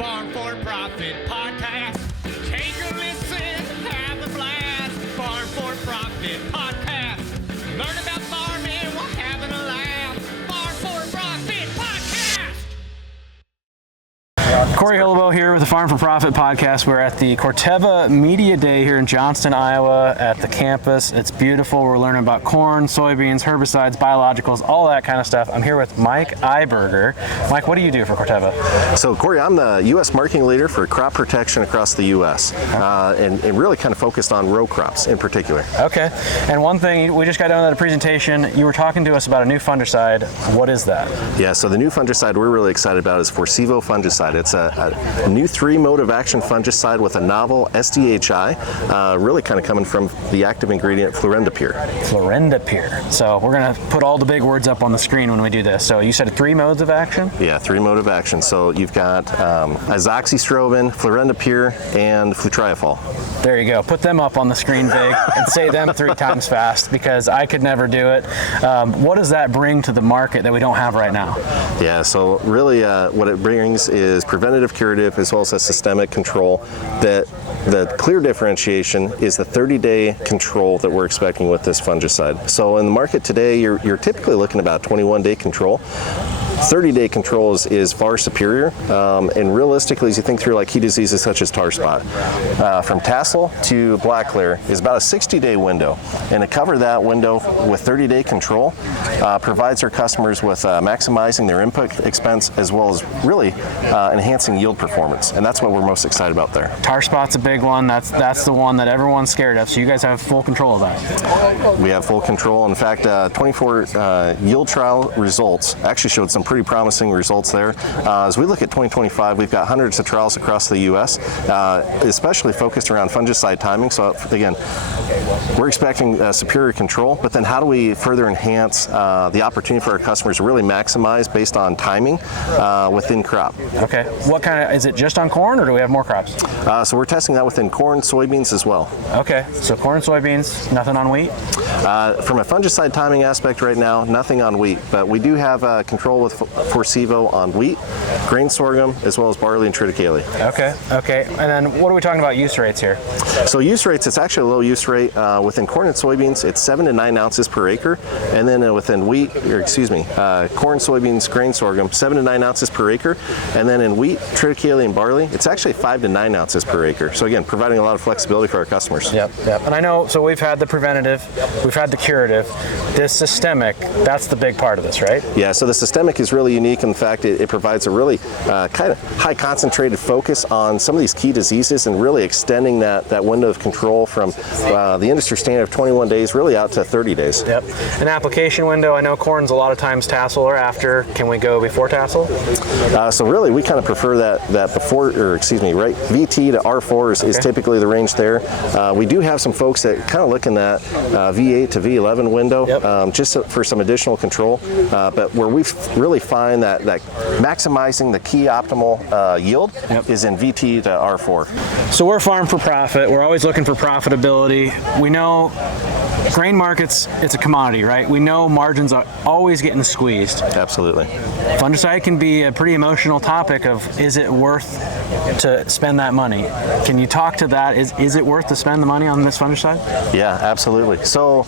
Farm for Profit Podcast. Take a listen, have a blast. Farm for Profit Podcast. Learn about farming while having a laugh. Farm for Profit Podcast. Corey Hillebo here with the Farm for Profit Podcast. We're at the Corteva Media Day here in Johnston, Iowa at the campus. It's beautiful. We're learning about corn, soybeans, herbicides, biologicals, all that kind of stuff. I'm here with Mike Eiberger. Mike, what do you do for Corteva? So Corey, I'm the U.S. marketing leader for crop protection across the U.S. And really kind of focused on row crops in particular. Okay. And one thing, we just got done with a presentation. You were talking to us about a new fungicide. What is that? Yeah, so the new fungicide we're really excited about is Forcivo Fungicide. It's a new 3-mode of action fungicide with a novel SDHI, really kind of coming from the active ingredient Flouindapyr. Flouindapyr. So we're going to put all the big words up on the screen when we do this. So you said 3 modes of action? Yeah, 3-mode of action. So you've got Azoxystrobin, Flouindapyr, and Flutriafol. There you go. Put them up on the screen big and say them 3 times fast because I could never do it. What does that bring to the market that we don't have right now? Yeah, so really what it brings is preventative, curative, as well as a systemic control. That the clear differentiation is the 30-day control that we're expecting with this fungicide. So in the market today, you're typically looking at about 21-day control. 30-day control is far superior, and realistically, as you think through like key diseases such as tar spot, from tassel to black layer is about a 60-day window, and to cover that window with 30-day control provides our customers with maximizing their input expense as well as really enhancing yield performance, and that's what we're most excited about there. Tar spot's a big one. That's the one that everyone's scared of, so you guys have full control of that. We have full control. In fact, 24 yield trial results actually showed some pretty promising results there. As we look at 2025, we've got hundreds of trials across the U.S., especially focused around fungicide timing. So again, we're expecting superior control, but then how do we further enhance the opportunity for our customers to really maximize based on timing within crop? Okay. What kind of, is it just on corn or do we have more crops? So we're testing that within corn, soybeans as well. Okay. So corn, soybeans, nothing on wheat? From a fungicide timing aspect right now, nothing on wheat, but we do have control with Forcivo on wheat, grain sorghum, as well as barley and triticale. Okay. And then what are we talking about use rates here? So use rates, it's actually a low use rate. Within corn and soybeans, it's 7 to 9 ounces per acre. And then within corn, soybeans, grain sorghum, 7 to 9 ounces per acre. And then in wheat, triticale, and barley, it's actually 5 to 9 ounces per acre. So again, providing a lot of flexibility for our customers. Yep. And I know, so we've had the preventative, we've had the curative. This systemic, that's the big part of this, right? Yeah, so the systemic is really unique. In fact, it provides a really kind of high concentrated focus on some of these key diseases and really extending that window of control from the industry standard of 21 days really out to 30 days. Yep. An application window, I know corn's a lot of times tassel or after. Can we go before tassel? So really we kind of prefer that before, right, VT to R4 is typically the range there. We do have some folks that kind of look in that V8 to V11 window, just for some additional control, but where we really find that maximizing the key optimal yield is in VT to R4. So we're farm for profit. We're always looking for profitability. We know grain markets, it's a commodity, right? We know margins are always getting squeezed. Absolutely. Fungicide can be a pretty emotional topic of, is it worth to spend that money? Can you talk to that? Is it worth to spend the money on this fungicide? Yeah, absolutely. So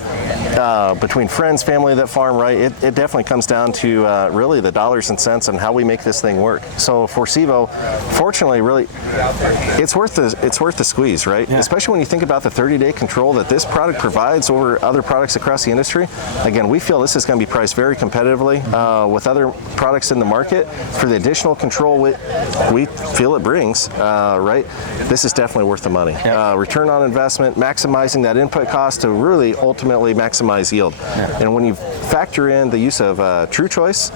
between friends, family that farm, right, it definitely comes down to really the dollars and cents and how we make this thing work. So Forcivo, fortunately, really, it's worth the squeeze, right? Yeah. Especially when you think about the 30-day control that this product provides over other products across the industry. Again, we feel this is going to be priced very competitively with other products in the market for the additional control we feel it brings, right? This is definitely worth the money. Yeah. Return on investment, maximizing that input cost to really ultimately maximize yield. Yeah. And when you factor in the use of True Choice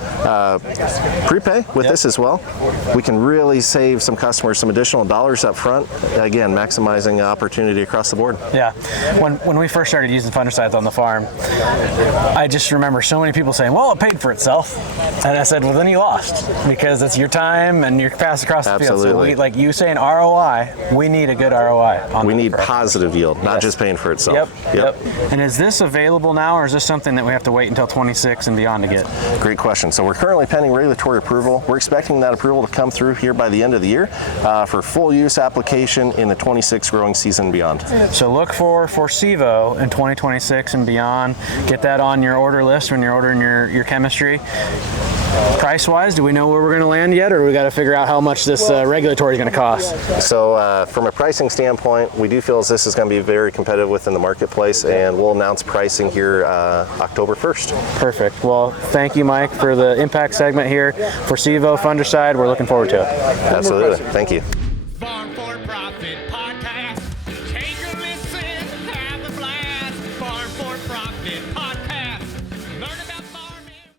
prepay with this as well, we can really save some customers some additional dollars up front, again, maximizing opportunity across the board. Yeah. When we first started using and fungicides on the farm, I just remember so many people saying, well, it paid for itself. And I said, well, then you lost, because it's your time and you're fast across the field. So we, like you saying ROI, we need a good ROI on We need positive yield, not just paying for itself. Yep. And is this available now, or is this something that we have to wait until 26 and beyond to get? Great question. So we're currently pending regulatory approval. We're expecting that approval to come through here by the end of the year for full use application in the 26 growing season and beyond. So look for Forcivo in 2026 and beyond. Get that on your order list when you're ordering your chemistry. Price-wise, do we know where we're going to land yet, or we got to figure out how much this regulatory is going to cost? So from a pricing standpoint, we do feel as this is going to be very competitive within the marketplace, and we'll announce pricing here October 1st. Perfect. Well, thank you, Mike, for the impact segment here. Forcivo Fungicide, we're looking forward to it. Absolutely. Thank you.